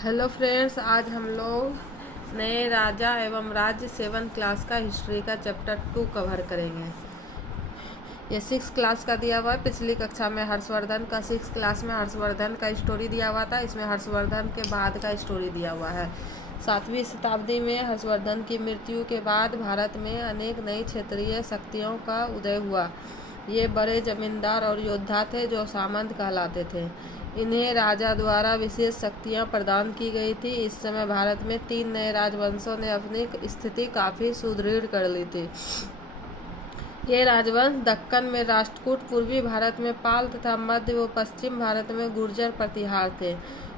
Hello friends, आज हम लोग नए राजा एवं राज्य 7th क्लास का हिस्ट्री का चैप्टर 2 कवर करेंगे। ये 6th क्लास का दिया हुआ है। पिछली कक्षा में हर्षवर्धन का 6th क्लास में हर्षवर्धन का स्टोरी दिया हुआ था। इसमें हर्षवर्धन के बाद का स्टोरी दिया हुआ है। 7वीं शताब्दी में हर्षवर्धन की मृत्यु के बाद भारत में अनेक नई क्षेत्रीय शक्तियों का उदय हुआ। ये बड़े जमींदार और योद्धा थे जो सामंत कहलाते थे। इन्हें राजा द्वारा विशेष शक्तियां प्रदान की गई थी। इस समय भारत में 3 नए राजवंशों ने अपनी स्थिति काफ़ी सुदृढ़ कर ली थी। ये राजवंश दक्कन में राष्ट्रकूट, पूर्वी भारत में पाल तथा मध्य व पश्चिम भारत में गुर्जर प्रतिहार थे।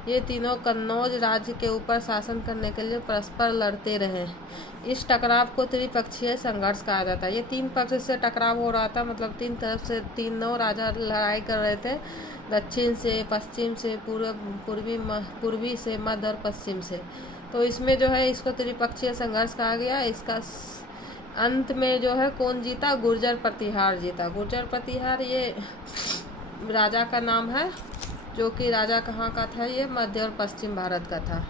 ये तीनों कन्नौज राज्य के ऊपर शासन करने के लिए परस्पर लड़ते रहे। इस टकराव को त्रिपक्षीय संघर्ष कहा जाता है। ये 3 पक्ष से टकराव हो रहा था, मतलब 3 तरफ से तीनों राजा लड़ाई कर रहे थे। दक्षिण से, पश्चिम से, पूर्वी से, मध्य और पश्चिम से। तो इसमें जो है इसको त्रिपक्षीय संघर्ष कहा गया। इसका अंत में जो है कौन जीता? गुर्जर प्रतिहार जीता। गुर्जर प्रतिहार ये राजा का नाम है, जो कि राजा कहाँ का था? ये मध्य और पश्चिम भारत का था।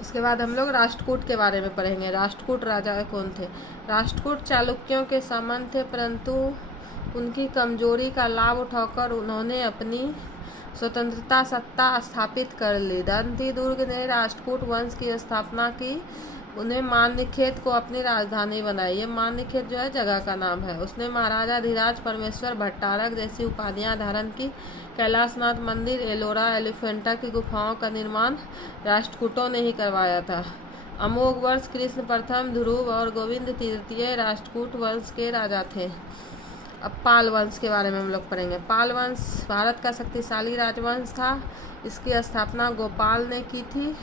उसके बाद हम लोग राष्ट्रकूट के बारे में पढ़ेंगे। राष्ट्रकूट राजा कौन थे? राष्ट्रकूट चालुक्यों के सामंत थे, परंतु उनकी कमजोरी का लाभ उठाकर उन्होंने अपनी स्वतंत्रता सत्ता स्थापित कर ली। दंतीदुर्ग ने राष्ट्रकूट वंश की स्थापना की। उन्हें मान्यखेत को अपनी राजधानी बनाई। ये मान्यखेत जो है जगह का नाम है। उसने महाराजा धीराज परमेश्वर भट्टारक जैसी उपाधियां धारण की। कैलाशनाथ मंदिर, एलोरा, एलिफेंटा की गुफाओं का निर्माण राष्ट्रकूटों ने ही करवाया था। अमोघ वर्ष कृष्ण प्रथम, ध्रुव और गोविंद तृतीय राष्ट्रकूट वंश के राजा थे। अब पाल वंश के बारे में हम लोग पढ़ेंगे। पाल वंश भारत का शक्तिशाली राजवंश था। इसकी स्थापना गोपाल ने की थी।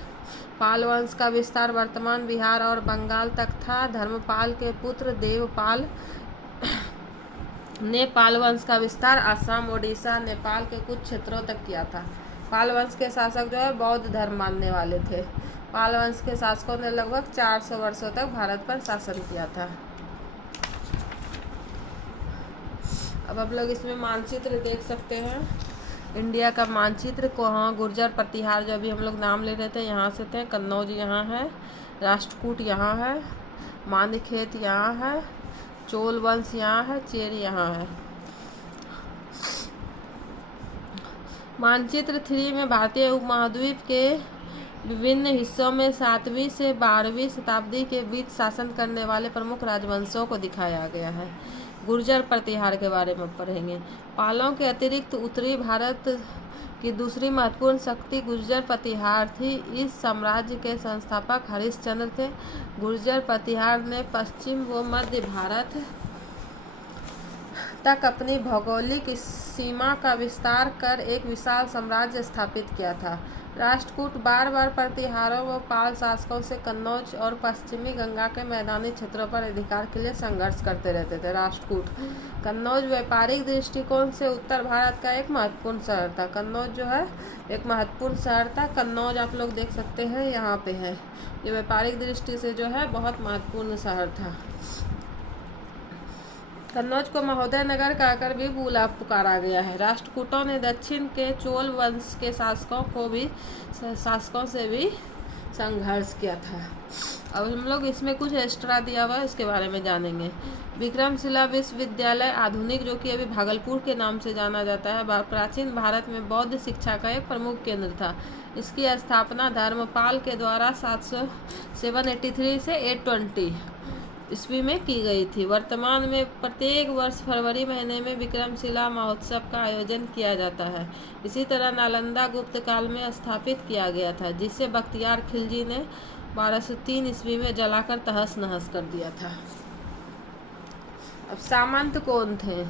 पाल वंश का विस्तार वर्तमान बिहार और बंगाल तक था। धर्मपाल के पुत्र देवपाल ने पाल वंश का विस्तार असम, ओडिशा, नेपाल के कुछ क्षेत्रों तक किया था। पाल वंश के शासक जो है बौद्ध धर्म मानने वाले थे। पाल वंश के शासकों ने लगभग 400 वर्षों तक भारत पर शासन किया था। अब आप लोग इसमें मानचित्र देख सकते हैं। इंडिया का मानचित्र को, हाँ, गुर्जर प्रतिहार जो अभी हम लोग नाम ले रहे थे यहाँ से थे। कन्नौज यहाँ है, राष्ट्रकूट यहाँ है, मान्यखेत यहाँ है, चोल वंश यहाँ है, चेर यहाँ है। मानचित्र 3 में भारतीय उपमहाद्वीप के विभिन्न हिस्सों में 7वीं से 12वीं शताब्दी के बीच शासन करने वाले प्रमुख राजवंशों को दिखाया गया है। गुर्जर प्रतिहार के बारे में पढ़ेंगे। पालों के अतिरिक्त उत्तरी भारत की दूसरी महत्वपूर्ण शक्ति गुर्जर प्रतिहार थी। इस साम्राज्य के संस्थापक हरिश्चंद्र थे। गुर्जर प्रतिहार ने पश्चिम व मध्य भारत तक अपनी भौगोलिक सीमा का विस्तार कर एक विशाल साम्राज्य स्थापित किया था। राष्ट्रकूट बार बार प्रतिहारों व पाल शासकों से कन्नौज और पश्चिमी गंगा के मैदानी क्षेत्रों पर अधिकार के लिए संघर्ष करते रहते थे। राष्ट्रकूट कन्नौज व्यापारिक दृष्टिकोण से उत्तर भारत का एक महत्वपूर्ण शहर था। कन्नौज जो है एक महत्वपूर्ण शहर था। कन्नौज आप लोग देख सकते हैं, यहाँ पे है। ये व्यापारिक दृष्टि से जो है बहुत महत्वपूर्ण शहर था। कन्नौज को महोदय नगर कहकर भी पुकारा गया है। राष्ट्रकूटों ने दक्षिण के चोल वंश के शासकों से भी संघर्ष किया था। अब हम लोग इसमें कुछ एक्स्ट्रा दिया हुआ है, इसके बारे में जानेंगे। विक्रमशिला विश्वविद्यालय आधुनिक, जो कि अभी भागलपुर के नाम से जाना जाता है, प्राचीन भारत में बौद्ध शिक्षा का एक प्रमुख केंद्र था। इसकी स्थापना धर्मपाल के द्वारा 783 से 820 ईस्वी में की गई थी। वर्तमान में प्रत्येक वर्ष फरवरी महीने में विक्रमशिला महोत्सव का आयोजन किया जाता है। इसी तरह नालंदा गुप्त काल में स्थापित किया गया था, जिसे बख्तियार खिलजी ने 1203 ईस्वी में जलाकर तहस नहस कर दिया था। अब सामंत कौन थे?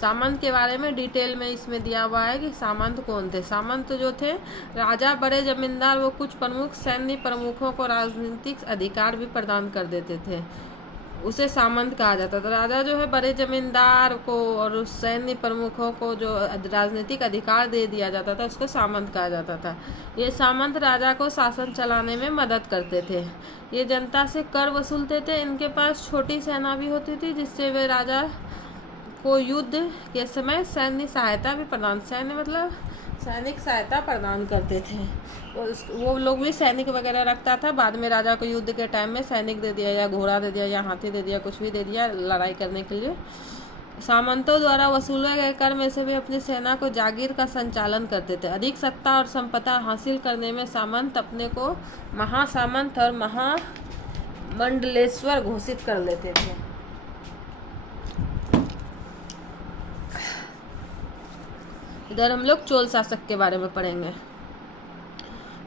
सामंत के बारे में डिटेल में इसमें दिया हुआ है कि सामंत कौन थे। सामंत जो थे राजा, बड़े जमींदार व कुछ प्रमुख सैन्य प्रमुखों को राजनीतिक अधिकार भी प्रदान कर देते थे। उसे सामंत कहा जाता था। राजा जो है बड़े जमींदार को और सैन्य प्रमुखों को जो राजनीतिक अधिकार दे दिया जाता था, उसको सामंत कहा जाता था। ये सामंत राजा को शासन चलाने में मदद करते थे। ये जनता से कर वसूलते थे। इनके पास छोटी सेना भी होती थी, जिससे वे राजा को युद्ध के समय सैन्य सहायता भी प्रदान, सैन्य मतलब सैनिक सहायता प्रदान करते थे। वो लोग भी सैनिक वगैरह रखता था। बाद में राजा को युद्ध के टाइम में सैनिक दे दिया, या घोड़ा दे दिया, या हाथी दे दिया, कुछ भी दे दिया लड़ाई करने के लिए। सामंतों द्वारा वसूले गए कर में से भी अपनी सेना को जागीर का संचालन करते थे। अधिक सत्ता और संपदा हासिल करने में सामंत अपने को महासामंत और महामंडलेश्वर घोषित कर लेते थे। इधर हम लोग चोल शासक के बारे में पढ़ेंगे।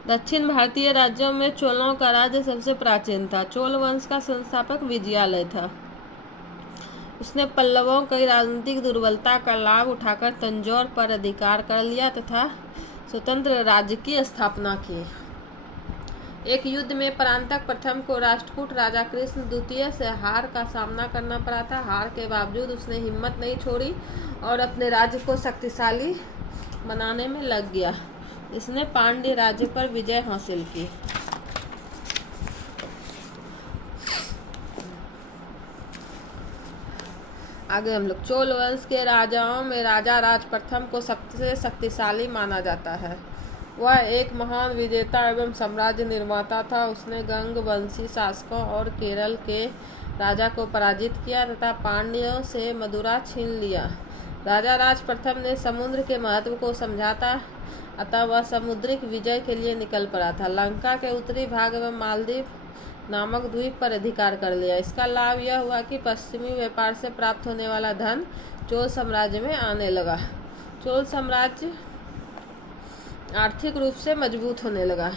दक्षिण भारतीय राज्यों में चोलों का राज्य सबसे प्राचीन था। चोल वंश का संस्थापक विजयालय था। उसने पल्लवों की राजनीतिक दुर्बलता का लाभ उठाकर तंजौर पर अधिकार कर लिया तथा स्वतंत्र राज्य की स्थापना की। एक युद्ध में परांतक प्रथम को राष्ट्रकूट राजा कृष्ण द्वितीय से हार का सामना करना पड़ा था। हार के बावजूद उसने हिम्मत नहीं छोड़ी और अपने राज्य को शक्तिशाली बनाने में लग गया। इसने पांड्य राज्य पर विजय हासिल की। आगे हम लोग चोल वंश के राजाओं में राजा राज प्रथम को सबसे शक्तिशाली माना जाता है। वह एक महान विजेता एवं साम्राज्य निर्माता था। उसने गंग वंशी शासकों और केरल के राजा को पराजित किया तथा पांड्यों से मदुरा छीन लिया। राजा राज प्रथम ने समुद्र के महत्व को समझा था, अतः वह समुद्रिक विजय के लिए निकल पड़ा था। लंका के उत्तरी भाग एवं मालदीव नामक द्वीप पर अधिकार कर लिया। इसका लाभ यह हुआ कि पश्चिमी व्यापार से प्राप्त होने वाला धन चोल साम्राज्य में आने लगा। चोल साम्राज्य आर्थिक रूप से मजबूत होने लगा।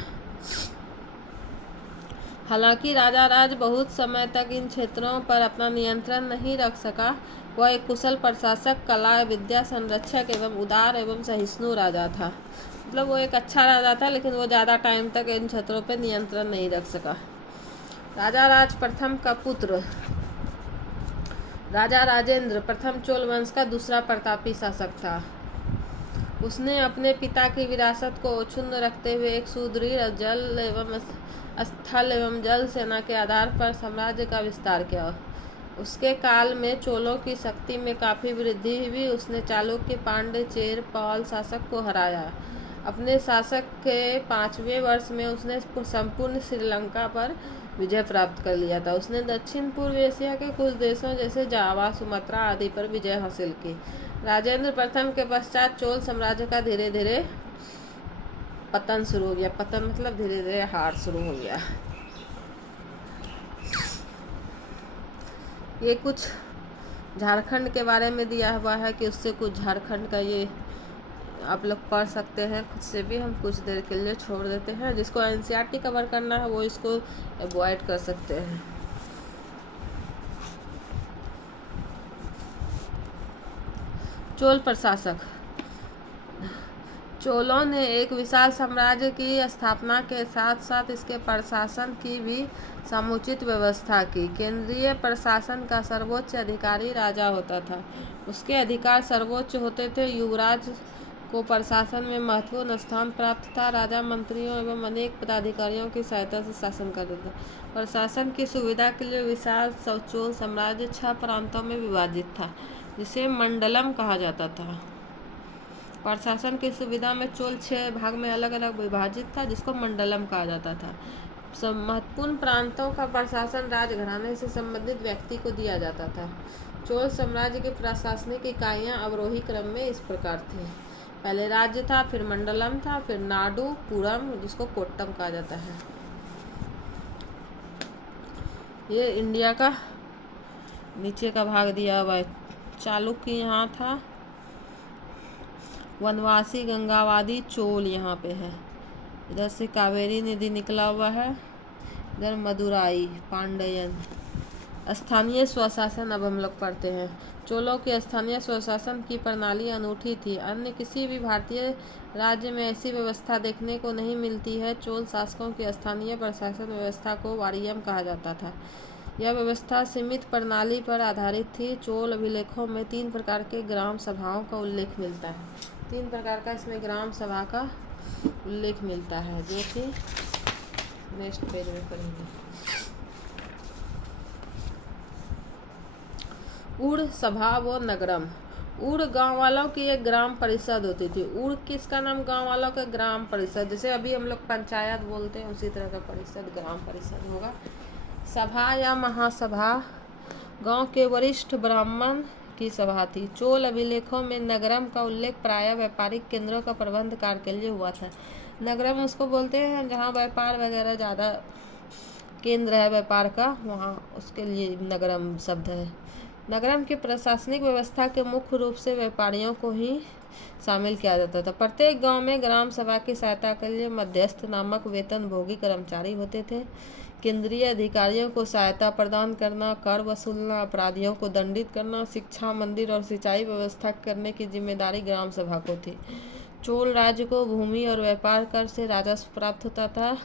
हालांकि राजा राज बहुत समय तक इन क्षेत्रों पर अपना नियंत्रण नहीं रख सका। वह एक कुशल प्रशासक, कला विद्या संरक्षक एवं उदार एवं सहिष्णु राजा था। मतलब वो एक अच्छा राजा था, लेकिन वो ज़्यादा टाइम तक इन क्षेत्रों पर नियंत्रण नहीं रख सका। राजा राज प्रथम का पुत्र राजा राजेंद्र प्रथम चोल वंश का दूसरा प्रतापी शासक था। उसने अपने पिता की विरासत को अक्षुण्ण रखते हुए एक सुदृढ़ जल एवं स्थल एवं जल सेना के आधार पर साम्राज्य का विस्तार किया। उसके काल में चोलों की शक्ति में काफ़ी वृद्धि हुई। उसने चालुक्य, पांड्य, चेर, पाल शासक को हराया। अपने शासक के 5वें वर्ष में उसने संपूर्ण श्रीलंका पर विजय प्राप्त कर लिया था। उसने दक्षिण पूर्व एशिया के कुछ देशों जैसे जावा, सुमात्रा आदि पर विजय हासिल की। राजेंद्र प्रथम के पश्चात चोल साम्राज्य का धीरे धीरे पतन शुरू हो गया। पतन मतलब धीरे धीरे हार शुरू हो गया। ये कुछ झारखंड के बारे में दिया हुआ है कि उससे कुछ झारखंड का ये आप लोग पढ़ सकते हैं। खुद से भी हम कुछ देर के लिए छोड़ देते हैं। जिसको एनसीईआरटी कवर करना है वो इसको अवॉइड कर सकते हैं। चोल प्रशासक। चोलों ने एक विशाल साम्राज्य की स्थापना के साथ साथ इसके प्रशासन की भी समुचित व्यवस्था की। केंद्रीय प्रशासन का सर्वोच्च अधिकारी राजा होता था। उसके अधिकार सर्वोच्च होते थे। युवराज को प्रशासन में महत्वपूर्ण स्थान प्राप्त था। राजा मंत्रियों एवं अनेक पदाधिकारियों की सहायता से शासन करते थे। प्रशासन की सुविधा के लिए विशाल चोल साम्राज्य 6 प्रांतों में विभाजित था, जिसे मंडलम कहा जाता था। प्रशासन की सुविधा में चोल 6 भाग में अलग अलग विभाजित था, जिसको मंडलम कहा जाता था। महत्वपूर्ण प्रांतों का प्रशासन राजघराने से संबंधित व्यक्ति को दिया जाता था। चोल साम्राज्य की प्रशासनिक इकाइयां अवरोही क्रम में इस प्रकार थी। पहले राज्य था, फिर मंडलम था, फिर नाडु, पुरम, जिसको कोट्टम कहा जाता है। ये इंडिया का नीचे का भाग दिया हुआ है। चालुक्य यहाँ था, वनवासी, गंगावादी, चोल यहाँ पे है। इधर से कावेरी नदी निकला हुआ है। इधर मदुराई, पांड्यन। स्थानीय स्वशासन अब हम लोग पढ़ते हैं। चोलों की स्थानीय स्वशासन की प्रणाली अनूठी थी। अन्य किसी भी भारतीय राज्य में ऐसी व्यवस्था देखने को नहीं मिलती है। चोल शासकों की स्थानीय प्रशासन व्यवस्था को वारियम कहा जाता था। यह व्यवस्था सीमित प्रणाली पर आधारित थी। चोल अभिलेखों में 3 प्रकार के ग्राम सभाओं का उल्लेख मिलता है। 3 प्रकार का इसमें ग्राम सभा का उल्लेख मिलता है, जो कि नेक्स्ट पेज में पढ़ेंगे। ऊढ़ सभा व नगरम। ऊड़ गांव वालों की एक ग्राम परिषद होती थी। ऊड़ किसका नाम? गांव वालों का ग्राम परिषद, जैसे अभी हम लोग पंचायत बोलते हैं उसी तरह का परिषद ग्राम परिषद होगा। सभा या महासभा गांव के वरिष्ठ ब्राह्मण की सभा थी। चोल अभिलेखों में नगरम का उल्लेख प्रायः व्यापारिक केंद्रों का प्रबंध कार्य के लिए हुआ था। नगरम उसको बोलते हैं जहाँ व्यापार वगैरह ज़्यादा केंद्र है व्यापार का, वहाँ उसके लिए नगरम शब्द है। नगरम की प्रशासनिक व्यवस्था के मुख्य रूप से व्यापारियों को ही शामिल किया जाता था। प्रत्येक गांव में ग्राम सभा की सहायता के लिए मध्यस्थ नामक वेतनभोगी कर्मचारी होते थे। केंद्रीय अधिकारियों को सहायता प्रदान करना, कर वसूलना, अपराधियों को दंडित करना, शिक्षा, मंदिर और सिंचाई व्यवस्था करने की जिम्मेदारी ग्राम सभा को थी। चोल राज्य को भूमि और व्यापार कर से राजस्व प्राप्त होता था।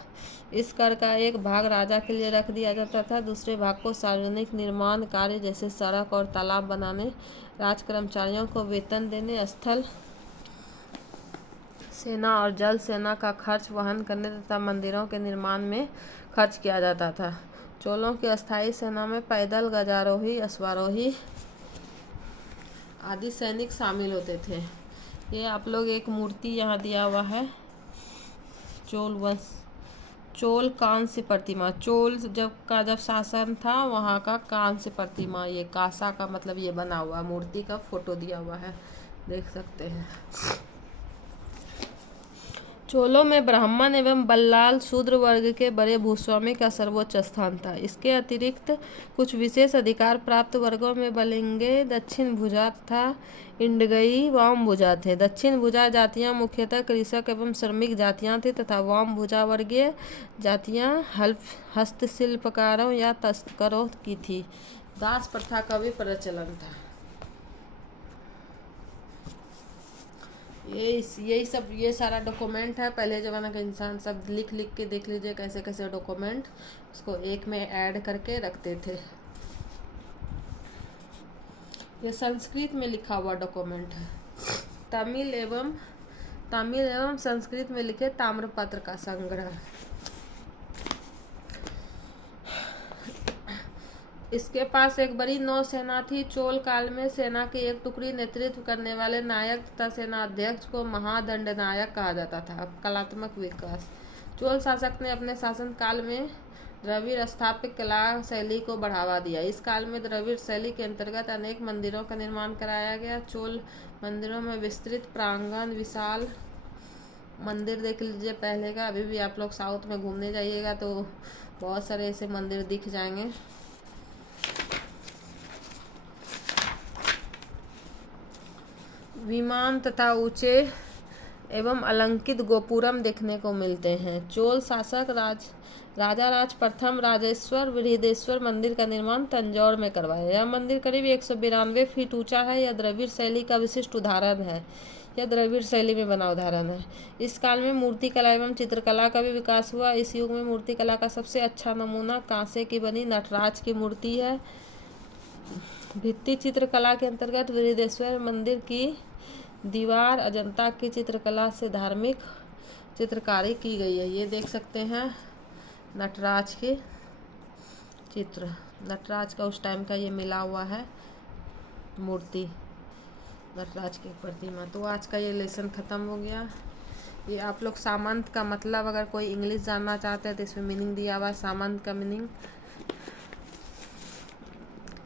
इस कर का एक भाग राजा के लिए रख दिया जाता था, दूसरे भाग को सार्वजनिक निर्माण कार्य जैसे सड़क और तालाब बनाने, राज कर्मचारियों को वेतन देने, स्थल सेना और जल सेना का खर्च वहन करने तथा मंदिरों के निर्माण में खर्च किया जाता था। चोलों की अस्थायी सेना में पैदल, गजारोही, अश्वारोही आदि सैनिक शामिल होते थे। ये आप लोग एक मूर्ति यहाँ दिया हुआ है, चोल कांस्य प्रतिमा। चोल जब शासन था वहाँ का कांस्य प्रतिमा, ये कांसा का मतलब ये बना हुआ मूर्ति का फोटो दिया हुआ है, देख सकते हैं। चोलों में ब्राह्मण एवं बल्लाल शूद्र वर्ग के बड़े भूस्वामी का सर्वोच्च स्थान था। इसके अतिरिक्त कुछ विशेष अधिकार प्राप्त वर्गों में बलिंगे, दक्षिण भुजा तथा इंडगई वाम भुजा थे। दक्षिण भुजा जातियां मुख्यतः कृषक एवं श्रमिक जातियां थी तथा वाम भुजा वर्गीय जातियां हस्तशिल्पकारों या तस्करों की थी। दास प्रथा का भी प्रचलन था। ये सारा डॉक्यूमेंट है, पहले ज़माना का इंसान सब लिख के देख लीजिए कैसे कैसे डॉक्यूमेंट उसको एक में ऐड करके रखते थे। ये संस्कृत में लिखा हुआ डॉक्यूमेंट है। तमिल एवं संस्कृत में लिखे ताम्रपत्र का संग्रह। इसके पास एक बड़ी नौसेना थी। चोल काल में सेना की एक टुकड़ी नेतृत्व करने वाले नायक तथा सेना अध्यक्ष को महादंडनायक कहा जाता था। कलात्मक विकास। चोल शासक ने अपने शासन काल में द्रविड़ स्थापत्य कला शैली को बढ़ावा दिया। इस काल में द्रविड़ शैली के अंतर्गत अनेक मंदिरों का निर्माण कराया गया। चोल मंदिरों में विस्तृत प्रांगण, विशाल मंदिर देख लीजिए पहले का। अभी भी आप लोग साउथ में घूमने जाइएगा तो बहुत सारे ऐसे मंदिर दिख जाएंगे। विमान तथा ऊंचे एवं अलंकृत गोपुरम देखने को मिलते हैं। चोल शासक राजा राज प्रथम राजेश्वर बृहदेश्वर मंदिर का निर्माण तंजौर में करवाया। यह मंदिर करीब 192 फीट ऊंचा है। यह द्रविड़ शैली का विशिष्ट उदाहरण है। यह द्रविड़ शैली में बना उदाहरण है। इस काल में मूर्तिकला एवं चित्रकला का भी विकास हुआ। इस युग में मूर्तिकला का सबसे अच्छा नमूना कांसे की बनी नटराज की मूर्ति है। भित्ति चित्रकला के अंतर्गत बृहदेश्वर मंदिर की दीवार अजंता की चित्रकला से धार्मिक चित्रकारी की गई है। ये देख सकते हैं नटराज के चित्र, नटराज का उस टाइम का ये मिला हुआ है मूर्ति, नटराज की प्रतिमा। तो आज का ये लेसन ख़त्म हो गया। ये आप लोग सामंत का मतलब अगर कोई इंग्लिश जानना चाहते हैं तो इसमें मीनिंग दिया हुआ है। सामंत का मीनिंग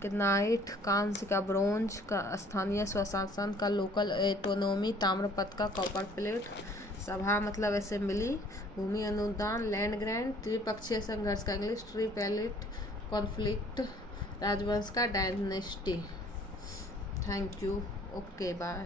नाइट, कांस्य का, ब्रोंज का, स्थानीय स्वशासन का, लोकल एटोनोमी, ताम्रपत्र का, कॉपर प्लेट, सभा मतलब असेंबली, भूमि अनुदान, लैंड ग्रांट, त्रिपक्षीय संघर्ष का इंग्लिश, ट्रिपैलिट कॉन्फ्लिक्ट, राजवंश का, dynasty. Thank you, okay bye.